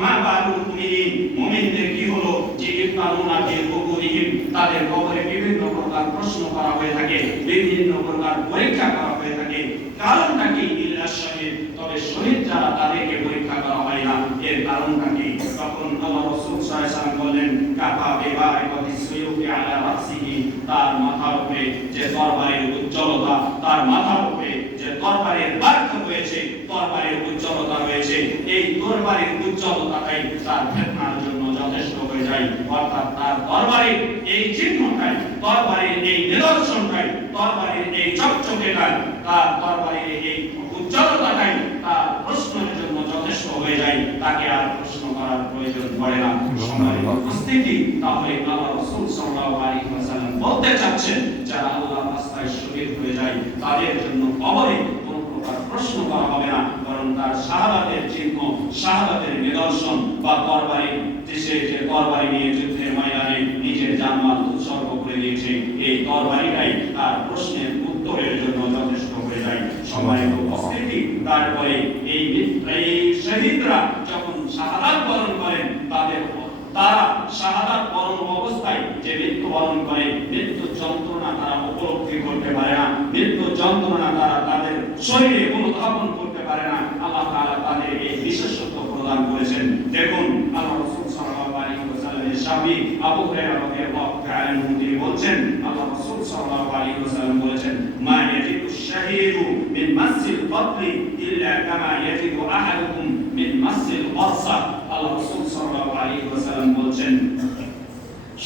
মা বালুল মুমিনিন, মুমিনদের কি হলো, যে ইফতারুনা বিল কুবুরিহিম, তাদের কবরে বিভিন্ন প্রকার প্রশ্ন করা হয়ে থাকে, বিভিন্ন প্রকার পরীক্ষা করা হয়ে থাকে। কারণটা কি? ইল্লা শহীদ, তবে শহীদ যারা তাদেরকে পরীক্ষা করা হয় না, এর কারণটা কি? তখন আল্লাহ রাসূল সাল্লাল্লাহু আলাইহি ওয়াসাল্লাম বললেন, কাফা বিবারিকাতিস সুয়ুফি আলা রাসিহি, তার মাথার উপরে যে তরবারির উজ্জ্বলতা, তার মাথার উপরে যে তরবারির বার্ক হয়েছে, তরবারির উজ্জ্বলতা রয়েছে, এই তরবারির উজ্জ্বলতাটাই তার ফিতনার জন্য যথেষ্ট হয়ে যায়। অর্থাৎ তার তরবারির এই চিহ্নটাই, তরবারির এই নিদর্শনটাই, তরবারির এই চকচকেটাই, তার তরবারির এই উজ্জ্বলতাটাই তার প্রশ্নের জন্য যথেষ্ট হয়ে যায়, তাকে আর প্রশ্ন করার প্রয়োজন পড়ে না। সম্মানিত উপস্থিতি, তাহলে আল্লাহ রাসূল সাল্লাল্লাহু আলাইহি ওয়াসাল্লাম বলতে চাচ্ছেন, যারা আল্লাহর রাস্তায় শহীদ হয়ে যায় তাদের জন্য কবরে কোনো প্রকার প্রশ্ন করা হবে না, বরং তার শাহাদাতের চিহ্ন, শাহাদাতের নিদর্শন বা তরবারি, যে তরবারি নিয়ে যুদ্ধের ময়দানে নিজের জানমাল উৎসর্গ করে দিয়েছে, এই তরবারিটাই তার প্রশ্নের উত্তরের জন্য যথেষ্ট হয়ে যায়। সম্মানিত উপস্থিতি, তারপরে এই শহীদরা যখন শাহাদাত বরণ করেন, তারা শাহাদাত বরণ অবস্থায় যে মৃত্যুবরণ করে, মৃত্যু যন্ত্রণা তারা উপলব্ধি করতে পারে না, মৃত্যু যন্ত্রণা তারা তাদের শরীরে অনুধাবন করতে পারে না। আল্লাহ তাআলা তাদের এই বিশেষত্ব প্রদান করেছেন। দেখুন, আল্লাহ রাসূল সাল্লাল্লাহু আলাইহি ওয়াসাল্লামের সাহাবী আবু হুরায়রা রাদিয়াল্লাহু তাআলা আনহু তিনি বলেন, আল্লাহ রাসূল সাল্লাল্লাহু আলাইহি ওয়াসাল্লাম বলেছেন, মা ইয়াজিদু শাহীদু মিন মাসিল ফাতলি ইল্লা কামা ইয়াজিদু আহাদুকুম মিন মাসিল ওয়াসা। আল্লাহ রাসূল সাল্লাল্লাহু আলাইহি ওয়াসাল্লাম বলেন,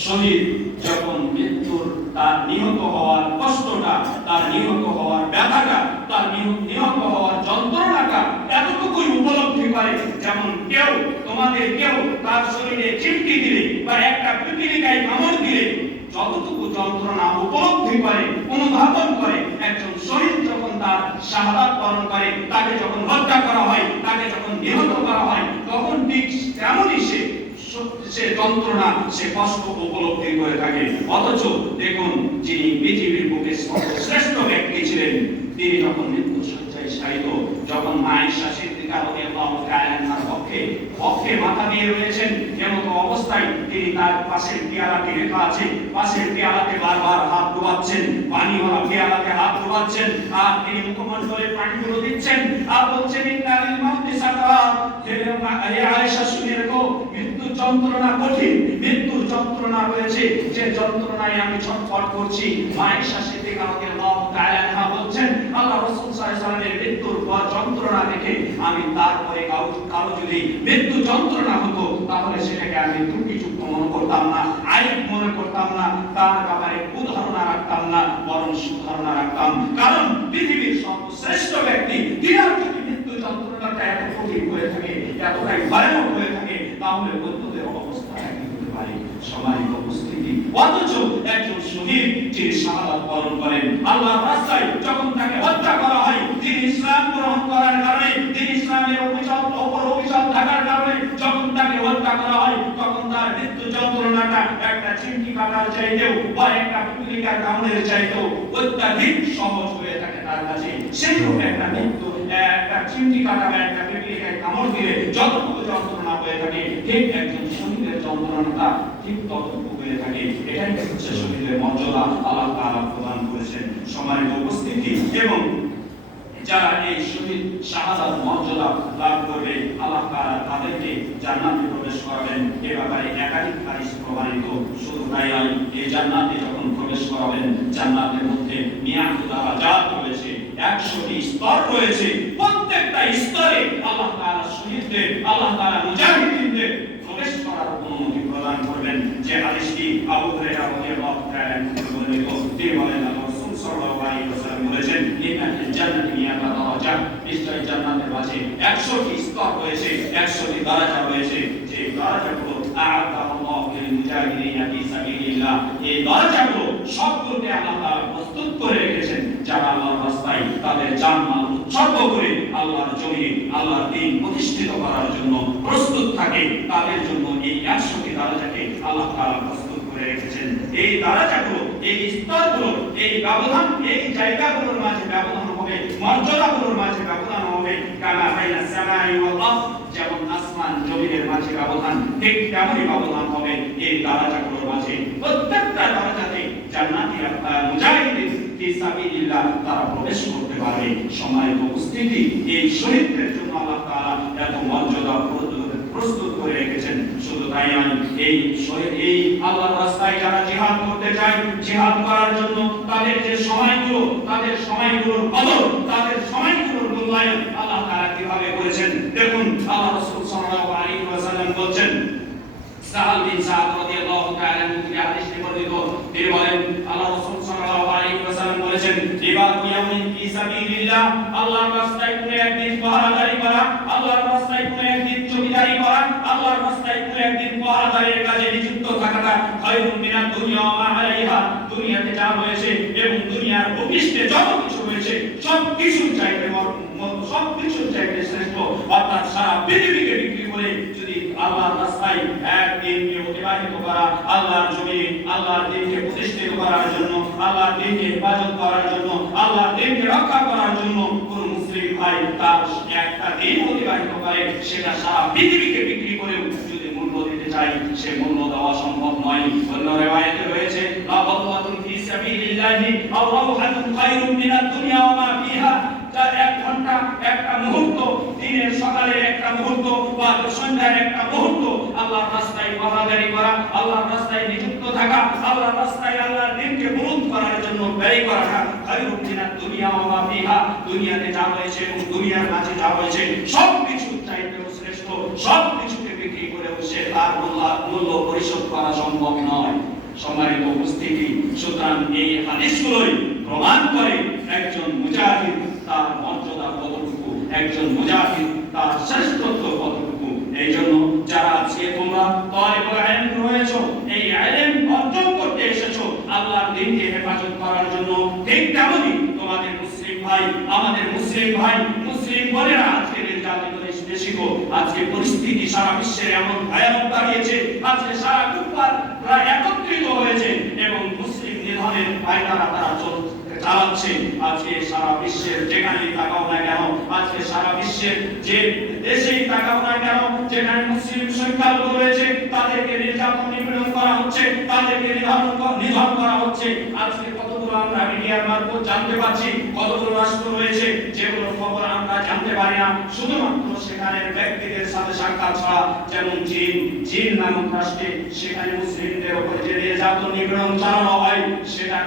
শহীদ যখন মৃত্যুর, তার নিহত হওয়ার কষ্টটা, তার নিহত হওয়ার ব্যথাটা, তার নিহত হওয়ার যন্ত্রণাটা এতটুকুই উপলব্ধি করে, যেমন তোমাদের কেউ তার শরীরে চিমটি দিলে বা একটা পিপিলিকায় কামড় দিলে যতটুকু যন্ত্রণা উপলব্ধি করে, অনুধাবন করে, একজন শহীদ যখন তার শাহাদাত বরণ করে, তাকে যখন হত্যা করা হয়, তাকে যখন নিহত করা হয়, তখন ঠিক তেমনই সে সে যন্ত্রণা, সে কষ্ট উপলব্ধি করে থাকে। অথচ দেখুন, যিনি পৃথিবীর বুকে শ্রেষ্ঠ ব্যক্তি ছিলেন, তিনি যখন মৃত্যু শয্যায় শায়িত, যখন আয়েশা সিদ্দিকা রাদিয়াল্লাহু তাআলা আনহার পক্ষে মাথা দিয়ে রয়েছেন, এমন অবস্থায় তিনি তার পাশের পেয়ালাটি রেখা আছে, পাশের পেয়ালাতে বারবার হাত ডুবাচ্ছেন, পানিওয়ালা পেয়ালাতে হাত ডুবাচ্ছেন, আর তিনি মুখমণ্ডলে পানিগুলো দিচ্ছেন আর বলছেন, ইন্না লিল মাউতি সাকরাত, হে আয়েশা শুনে রেখো, মৃত্যুর যন্ত্রণা কঠিন, মৃত্যুর যন্ত্রণা রয়েছে, যে যন্ত্রণায় আমি ছটফট করছি। আয়েশা সিদ্দিকা রাদিয়াল্লাহু তাআলা আনহা বলছেন, আল্লাহ রাসূল সাল্লাল্লাহু আলাইহি ওয়াসাল্লামের মৃত্যুর যন্ত্রণা দেখে আমি তারপরে কারো যদি মৃত্যু যন্ত্রণা হতো, তাহলে সেটাকে আমি ত্রুটিযুক্ত মনে করতাম না, আইব মনে করতাম না, তার ব্যাপারে কুধারণা রাখতাম না, বরং সুধারণা রাখতাম। কারণ পৃথিবীর সর্বশ্রেষ্ঠ ব্যক্তি, তিনার যদি মৃত্যু যন্ত্রণাটা এত কঠিন হয়ে থাকে, এতটাই ভয়ানক হয়ে থাকে, তাহলে বন্ধুদের অবস্থা কি হতে পারে? সম্মানিত উপস্থিতি, অথচ একজন শহীদ যিনি শাহাদাত বরণ করেন, আল্লাহর রাস্তায় যখন তাকে হত্যা করা হয়, তিনি ইসলাম গ্রহণ করার কারণে, তিনি ইসলামের অভিশাপ থাকার কারণে যখন তাকে হত্যা করা হয়, তখন তার মৃত্যু যন্ত্রণাটা একটা চিমটি কাটার চাইতেও বা একটা পিপিলিকার কামড়ের চাইতেও অত্যাধিক সহজ হয়ে থাকে তার কাছে। সেই একটা মৃত্যু, একটা চিমটি কাটা বা একটা পিপিলিকার কামড় দিলে যতটুকু যন্ত্রণা হয়ে থাকে, ঠিক একজন শহীদের যন্ত্রণাটা ঠিক ততটুকু হয়ে থাকে। এটাই হচ্ছে শহীদের মর্যাদা আল্লাহ তাআলা প্রদান করেছেন। সম্মানিত উপস্থিতি, এবং যারা এই শহীদ শাহাদাত মর্যাদা লাভ করবে, আল্লাহ তাআলা তাদেরকে জান্নাতে প্রবেশ করাবেন। এ ব্যাপারে একাধিক হাদিস প্রমাণিত। শুধু তাই নয়, এই জান্নাতে যখন প্রবেশ করাবেন, জান্নাতের মধ্যে মিয়াত দারাজাত রয়েছে, 100টি স্তর রয়েছে। প্রত্যেকটা স্তরে আল্লাহ তাআলা শহীদদের, আল্লাহ তাআলা মুজাহিদিনদের প্রবেশ করার অনুমতি প্রদান করবেন। যে হাদিসটি আবু হুরায়রা রাদিয়াল্লাহু তাআলা আনহু বর্ণিত, তিনি বলেন, আল্লাহ রাসূল সাল্লাল্লাহু আলাইহি ওয়াসাল্লাম বলেছেন, ইন্না ফিল জান্নাতি মিয়াতা দারাজা, নিশ্চয়ই জান্নাতের মাঝে 100টি স্তর রয়েছে, 100টি দরজা রয়েছে। যে দরজাগুলো আ'আদাল্লাহু লিল মুজাহিদিনা ফি সাবিলিল্লাহ, এই দরজাগুলো সবগুলোকে আল্লাহ তাআলা প্রস্তুত করে রেখেছেন, যারা আল্লাহর রাস্তায় তাদের জান মাল উৎসর্গ করে আল্লাহর জমিনে আল্লাহর দ্বীন প্রতিষ্ঠিত করার জন্য প্রস্তুত থাকে, তাদের জন্য এই 100টি দরজাকে আল্লাহ তাআলা প্রস্তুত করে রেখেছেন। এই দরজাগুলো, এই স্তরগুলো, এই ব্যবধান, এই জায়গাগুলোর মাঝে ব্যবধান হবে, মর্যাদাগুলোর মাঝে ব্যবধান হবে, কামা বাইনা সামাই ওয়াল আরদ, যেমন আসমান জমিনের মাঝে ব্যবধান, ঠিক তেমনই ব্যবধান হবে এই দরজাগুলোর মাঝে। প্রত্যেকটা দরজাতে জান্নাতি মুজাহিদিন ফি সাবিলিল্লাহ তারা প্রবেশ করতে পারবে। সম্মানিত উপস্থিতি, এই শহীদদের জন্য আল্লাহ তাআলা এত মর্যাদা প্রস্তুত করে রেখেছেন। শুধু তাই নয়, এই শহীদ, এই আল্লাহর রাস্তায় যারা জিহাদ করতে যায়, জিহাদ করার জন্য তাদের যে সময়গুলো, তাদের সময়গুলোর কদর, তাদের সময়গুলোর মূল্যায়ন আল্লাহ তাআলা কিভাবে করেছেন দেখুন। আল্লাহ রাসূল সাল্লাল্লাহু আলাইহি ওয়াসাল্লাম বলেন, সাহাল বিন সাদ রাদিয়াল্লাহু তাআলা আনহু হাদিসে বর্ণিত, তিনি বলেন, আল্লাহ রাসূল সাল্লাল্লাহু আলাইহি ওয়াসাল্লাম বলেছেন, ইবাদু ইয়াউমিন ফি সাবিলিল্লাহ, আল্লাহর রাস্তায় কোন একদিন পাহারাদারি করা, আল্লাহর রাস্তায় কোন একদিন চৌকিদারি করা, আল্লাহর রাস্তায় কোন একদিন পাহারাদারের কাজে নিযুক্ত থাকাটা খায়রুম মিনাদ দুনিয়া ওয়া মা আলাইহা, দুনিয়াতে যা হয়েছে এবং দুনিয়ার ভূপৃষ্ঠে যত কিছু হয়েছে সবকিছুর চাইতে শ্রেষ্ঠ। অর্থাৎ সারা পৃথিবীকে বিক্রি করে যদি আল্লাহর রাস্তায় একদিনকে অতিবাহিত করা, আল্লাহর জমিনে আল্লাহর দ্বীনকে প্রতিষ্ঠিত করার জন্য, আল্লাহর দ্বীনকে হেফাজত করার জন্য, আল্লাহর দ্বীনকে রক্ষা করার জন্য কোন মুসলিম ভাই তার একটা দিন অতিবাহিত করে, সেটা সারা পৃথিবীকে বিক্রি করেও যদি মূল্য দিতে চাই, সে মূল্য দেওয়া সম্ভব নয়। অন্য রিওয়ায়াতে রয়েছে, লা বাদওয়াতুন ফি সাবিলিল্লাহি আও রাওহাতুন খায়রুম মিনাদ দুনিয়া ওয়া মা ফিহা, যার 1 ঘন্টা, একটা মুহূর্ত, দিনের সকালের একটা মুহূর্ত বা সন্ধ্যার একটা মুহূর্ত আল্লাহর রাস্তায় পাহারাদারি করা, আল্লাহর রাস্তায় নিযুক্ত থাকা, আল্লাহর রাস্তায় আল্লাহর দ্বীনকে বুলন্দ করার জন্য ব্যয় করাটা খায়রুম মিনাদ দুনিয়া ওয়া মা ফিহা, দুনিয়াতে যা হয়েছে এবং দুনিয়ার মাঝে যা হয়েছে সবকিছু চাইতেও শ্রেষ্ঠ। সবকিছুকে বিক্রি করেও সে তার মূল্য পরিশোধ করা সম্ভব নয়। সম্মানিত উপস্থিতি, সুতরাং এই হাদিসগুলোই প্রমাণ করে একজন মুজাহিদ তার মর্যাদা কতটুকু, একজন মুজাহিদ তার শ্রেষ্ঠত্ব কতটুকু। এই জন্য যারা আজকে তোমরা তালিবুল ইলম রয়েছো, এই ইলম অর্জন করতে এসেছো আল্লাহর দ্বীনকে হেফাজত করার জন্য, ঠিক তেমনি তোমাদের মুসলিম ভাই, আমাদের মুসলিম ভাই, মুসলিম বোনেরা আজকে নির্যাতিত বেশি গো। আজকে পরিস্থিতি সারা বিশ্বে এমন ভয়ানক দাঁড়িয়েছে, আজকে সারা কুফার প্রায় একত্রিত হয়েছে এবং মুসলিম নিধনের পায়তারা তারা চালাচ্ছে। আজকে সারা বিশ্বের যেখানেই তাকাও না কেন, আজকে সারা বিশ্বের যে দেশেই তাকাও না কেন, যেখানে মুসলিম সংখ্যালঘু রয়েছে তাদেরকে নির্যাতন নিপীড়ন করা হচ্ছে, তাদেরকে নিধন করা হচ্ছে। আজকে কতগুলো আমরা মিডিয়ার মারফত জানতে পারছি, কতগুলো রাষ্ট্র রয়েছে যেগুলোর খবর আমরা জানতে পারি না, শুধুমাত্র সেখানের ব্যক্তিদের সাথে সাক্ষাৎ ছাড়া। যেমন চীন নামক রাষ্ট্রে সেখানে মুসলিমদের উপর যে নির্যাতন নিপীড়ন চালানো হয় সেটা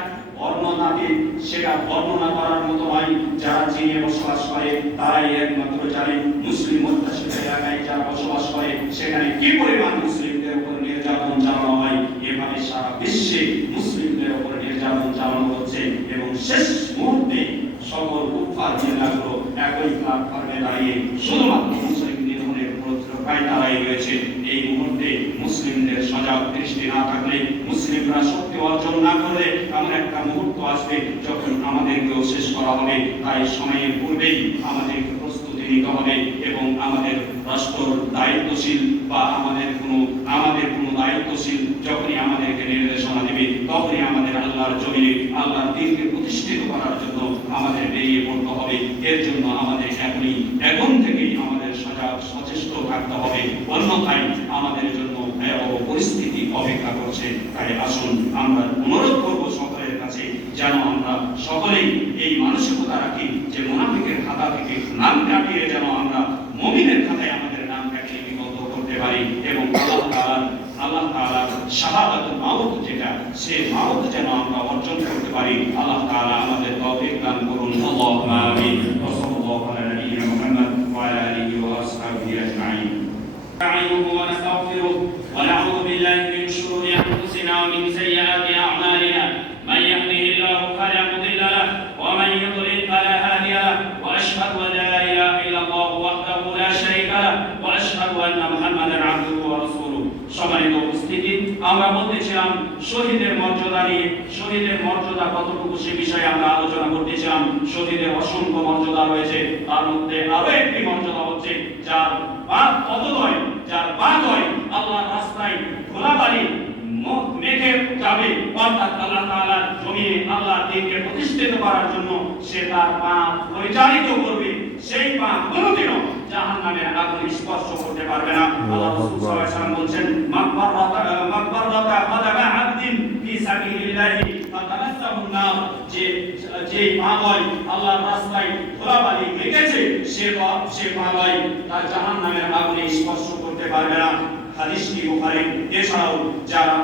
বর্ণনা করার মতো নয়। যারা চীনে বসবাস করে তারাই একমাত্র জানে মুসলিম অধ্যুষিত এলাকায় যারা বসবাস করে সেখানে কি পরিমাণ মুসলিমদের উপর নির্যাতন চালানো হয়। এভাবে সারা বিশ্বে মুসলিমদের উপর নির্যাতন চালানো হচ্ছে এবং শেষ মুহূর্তে সকল কুফার জেলাগুলো একই প্ল্যাটফর্মে দাঁড়িয়ে শুধুমাত্র মুসলিম নিধনের প্রতিরক্ষায় দাঁড়াই রয়েছে। এই মুহূর্তে মুসলিমদের সজাগ দৃষ্টি না থাকলে, মুসলিমরা শক্তি অর্জন না করলে এমন একটা মুহূর্ত আসবে যখন আমাদেরকেও শেষ করা হবে। তাই সময়ের পূর্বেই আমাদেরকে প্রস্তুতি নিতে হবে এবং আমাদের রাষ্ট্র দায়িত্বশীল বা আমাদের কোনো দায়িত্বশীল যখনই আমাদেরকে নির্দেশনা দেবে তখনই আমাদের আল্লাহর জমিনে আল্লাহর দ্বীনকে প্রতিষ্ঠিত করার জন্য আমাদের বেরিয়ে পড়তে হবে। এর জন্য আমাদের এখন থেকেই আমাদের সচেষ্ট থাকতে হবে, অন্যথায় আমাদের জন্য ভয়াবহ পরিস্থিতি অপেক্ষা করছে। তাই আসুন আমরা অনুরোধ করব সকলের কাছে যেন আমরা সকলেই এই মানসিকতা রাখি যে মুনাফিকের খাতা থেকে নাম কাটিয়ে যেন আমরা মুমিনের খাতায় আমাদের নাম কাটিয়ে বিগত করতে পারি এবং আল্লাহ তাআলার শাহাদাতুল মাউত যেটা সে মাউত যেন আমরা অর্জন করতে পারি। আল্লাহ তাআলা আমাদের তৌফিক দান করুন। আল্লাহুম্মা আমিন। ওয়া সাল্লাল্লাহু আলা নাবিয়িনা মুহাম্মদ ওয়া আলা আলিহি ওয়া আসহাবিহি আজমাইন। نستعينه ونستغفره ونعوذ بالله من شرور انفسنا ومن سيئات اعمالنا من يهده الله فلا مضل له ومن يضلل فلا هادي له واشهد ان لا اله الا الله وحده لا شريك له واشهد ان محمدا عبده ورسوله। সম্মানিত উপস্থিতি, আমরা বলতেছিলাম শহীদের মর্যাদা নিয়ে, শহীদের মর্যাদা কতটুকু সে বিষয়ে আমরা আলোচনা করতেছিলাম। শহীদের অসংখ্য মর্যাদা রয়েছে, তার মধ্যে আরো একটি মর্যাদা হচ্ছে যার বাদ হয় আল্লাহর রাস্তায় গোলাবাড়ি মেঘে যাবে, অর্থাৎ আল্লাহ তাআলার জমিনে আল্লাহর দ্বীনকে প্রতিষ্ঠিত করার জন্য সে তার পা পরিচালিত করবে। সেই পা কোনোদিনও জাহান্নামের আগুন স্পর্শ করতে পারবে না। আল্লাহ রাসূল সাল্লাল্লাহু আলাইহি ওয়াসাল্লাম বলেন, মাকবারাতা কাদামা আবদিন ফি সাবিলিল্লাহি ফাতামাসসাহু নার, যে পা হয় আল্লাহর রাস্তায় গোলাবাড়ি মেঘেছে সে পা হয় তার জাহান্নামের আগুনে স্পর্শ করতে পারবে না। হাদিসটি বুখারী। এছাড়াও যারা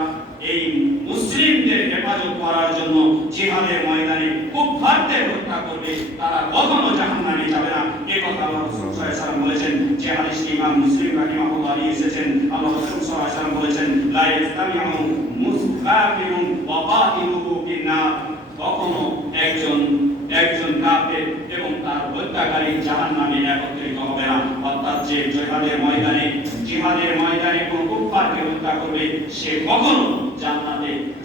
এই মুসলিমদের হেফাজত করার জন্য জিহাদের ময়দানে কুফফারদের হত্যা করবে তারা কখনো জাহান্নামে যাবে না। এই কথা আল্লাহ রাসূল সাল্লাল্লাহু আলাইহি ওয়াসাল্লাম বলেছেন। যে হাদিসটি ইমাম মুসলিম রাহিমাহুল্লাহ নিয়ে এসেছেন। আল্লাহ রাসূল সাল্লাল্লাহু আলাইহি ওয়াসাল্লাম বলেছেন, লা ইসতামিউ মুসকাফিরুন ওয়া কাতিলুহু ফিন-নার, কখনো একজন কাফের এবং তার হত্যাকারী জাহান্নামে একত্রিত হবে না। অর্থাৎ যে জিহাদের ময়দানে কোন কুফফারকে হত্যা করবে সে কখনো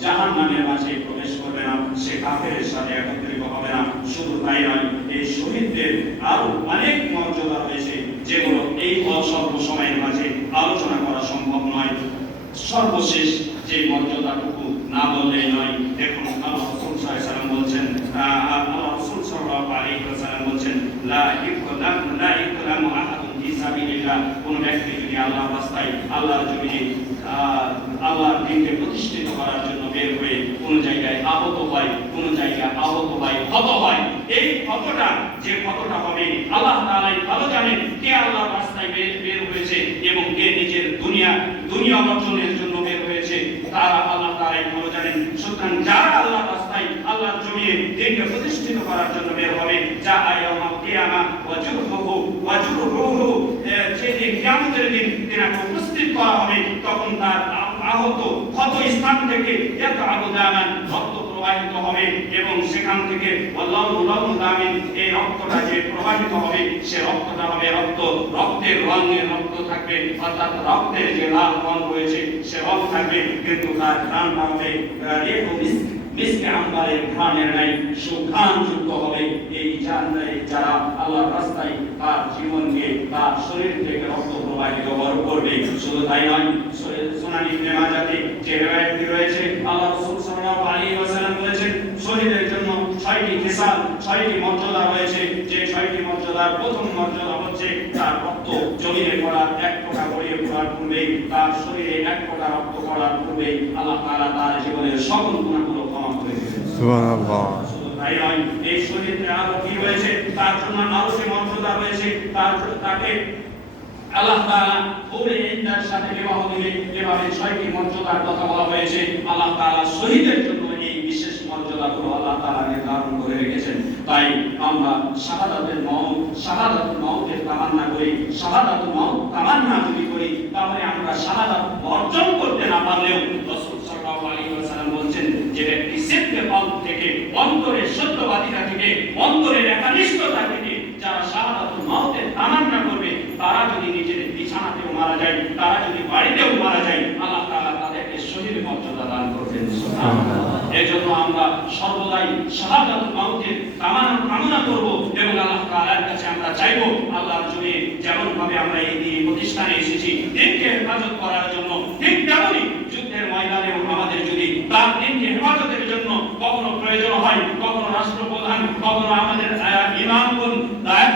জাহান্নামের মাঝে প্রবেশ করবে না, সে কাফেরের সাথে একত্রিত হবে না। শুধু তাই নয়, এই শহীদদের আরো অনেক মর্যাদা রয়েছে যেগুলো এই স্বল্প সময়ের মাঝে আলোচনা করা সম্ভব নয়। সর্বশেষ যে মর্যাদাটুকু না বললেই নয়, দেখুন আল্লাহ রাসূল সাল্লাল্লাহু আলাইহি ওয়াসাল্লাম বলছেন, লা ইকরামু আহাদুন ফি সাবিলিল্লাহ, কোন ব্যক্তি যদি আল্লাহর রাস্তায় আল্লাহর জমিনে আল্লাহর দ্বীনকে প্রতিষ্ঠিত করার জন্য বের হয়ে কোন জায়গায় আহত হয় ক্ষত হয়, এই ক্ষতটা হবে আল্লাহ তাআলাই ভালো জানেন কে আল্লাহর রাস্তায় বের হয়েছে এবং কে নিজের দুনিয়া অর্জনের জন্য বের হয়েছে, তারা আল্লাহ তাআলাই ভালো জানেন। সুতরাং যারা আল্লাহর রাস্তায় আল্লাহর জমিনে দ্বীনকে প্রতিষ্ঠিত করার জন্য বের হবে, যা ইয়াউমাল কিয়ামা ওয়া জুরহুহু, যেদিন কিয়ামতের দিন তিনাকে উপস্থিত করা হবে, তখন তার ক্ষত স্থান থেকে রক্ত প্রবাহিত হবে এবং সেখান থেকে এই রক্তটা যে প্রবাহিত হবে সে রক্তটা হবে রক্তের রঙের রক্ত থাকবে, অর্থাৎ রক্তের যে লাল রং রয়েছে সে রং থাকবে, কিন্তু তার ঘ্রাণটা হবে মিসকে আম্বারের ঘ্রাণের ন্যায় সুঘ্রাণযুক্ত হবে। এই যারা আল্লাহর রাস্তায় তার জীবনকে, তার শরীর থেকে রক্ত প্রবাহিত করবে। শুধু তাই নয়, সুনান ইবনে মাজাতে যে রিওয়ায়াতটি রয়েছে, আল্লাহ রাসূল সাল্লাল্লাহু আলাইহি ওয়াসাল্লাম বলেছেন, শহীদের জন্য 6টি খেসাল, 6টি মর্যাদা রয়েছে। যে 6টি মর্যাদার প্রথম মর্যাদা হচ্ছে তার রক্ত জমিনে পড়ার 1 ফোঁটা গড়িয়ে পড়ার পূর্বে, তার শরীরে 1 ফোঁটা রক্ত পড়ার পূর্বে আল্লাহ তাআলা তার জীবনের সকল গুনাহগুলো ক্ষমা করে দিবেন। সুবহানাল্লাহ। তাই নয়, এই শরীরে আরো কি রয়েছে, তার জন্য আরো যে মর্যাদা রয়েছে, তাকে আল্লাহ তাআলা হুরে ইন্দার সাথে বিবাহ দিবে। এভাবে 6টি মর্যাদার কথা বলা হয়েছে। আল্লাহ তাআলা শহীদের জন্য এই বিশেষ মর্যাদাগুলো আল্লাহ তাআলা নির্ধারণ করে রেখেছেন। তাই আমরা শাহাদাতুল মাউতের তামান্না করি। শাহাদাতুল মাউত তামান্না যদি করি, তাহলে আমরা শাহাদাত অর্জন করতে না পারলেও রাসূল সাল্লাল্লাহু আলাইহি ওয়াসাল্লাম বলছেন যে ব্যক্তি সিদকে কলব থেকে, অন্তরের সত্যবাদিতা থেকে, অন্তরের একনিষ্ঠতা থেকে যারা শাহাদাতুল মাউতের তামান্না করবে, তারা যদি নিজের বিছানাতেও মারা যায়, তারা যদি বাড়িতেও মারা যায়, আল্লাহ তাআলা তাদেরকে শহীদ মর্যাদা দান করবেন। সুবহানাল্লাহ। এজন্য আমরা সর্বদাই শাহাদাতুল মাউতের কামনা করব এবং আল্লাহ তাআলার কাছে আমরা চাইবো, আল্লাহর জন্য যেমন ভাবে আমরা এই প্রতিষ্ঠানে এসেছি দিনকে হেফাজত করার জন্য, ঠিক তেমনই যুদ্ধের ময়দানেও আমাদের যদি তার দিনকে হেফাজতের জন্য কখনো প্রয়োজন হয়, কখনো রাষ্ট্রপ্রধান, কখনো আমাদের ইমামগণ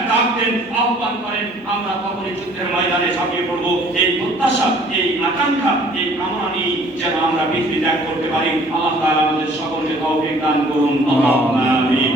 ডাকতেন, আহ্বান করেন, আমরা তখনই যুদ্ধের ময়দানে ঝাঁপিয়ে পড়বো। এই প্রত্যাশা, এই আকাঙ্ক্ষা, এই কামনা নিয়ে যেন আমরা পৃথিবী ত্যাগ করতে পারি। আল্লাহ তাআলা আমাদের সকলকে তৌফিক দান করুন। আল্লাহুম্মা আমিন।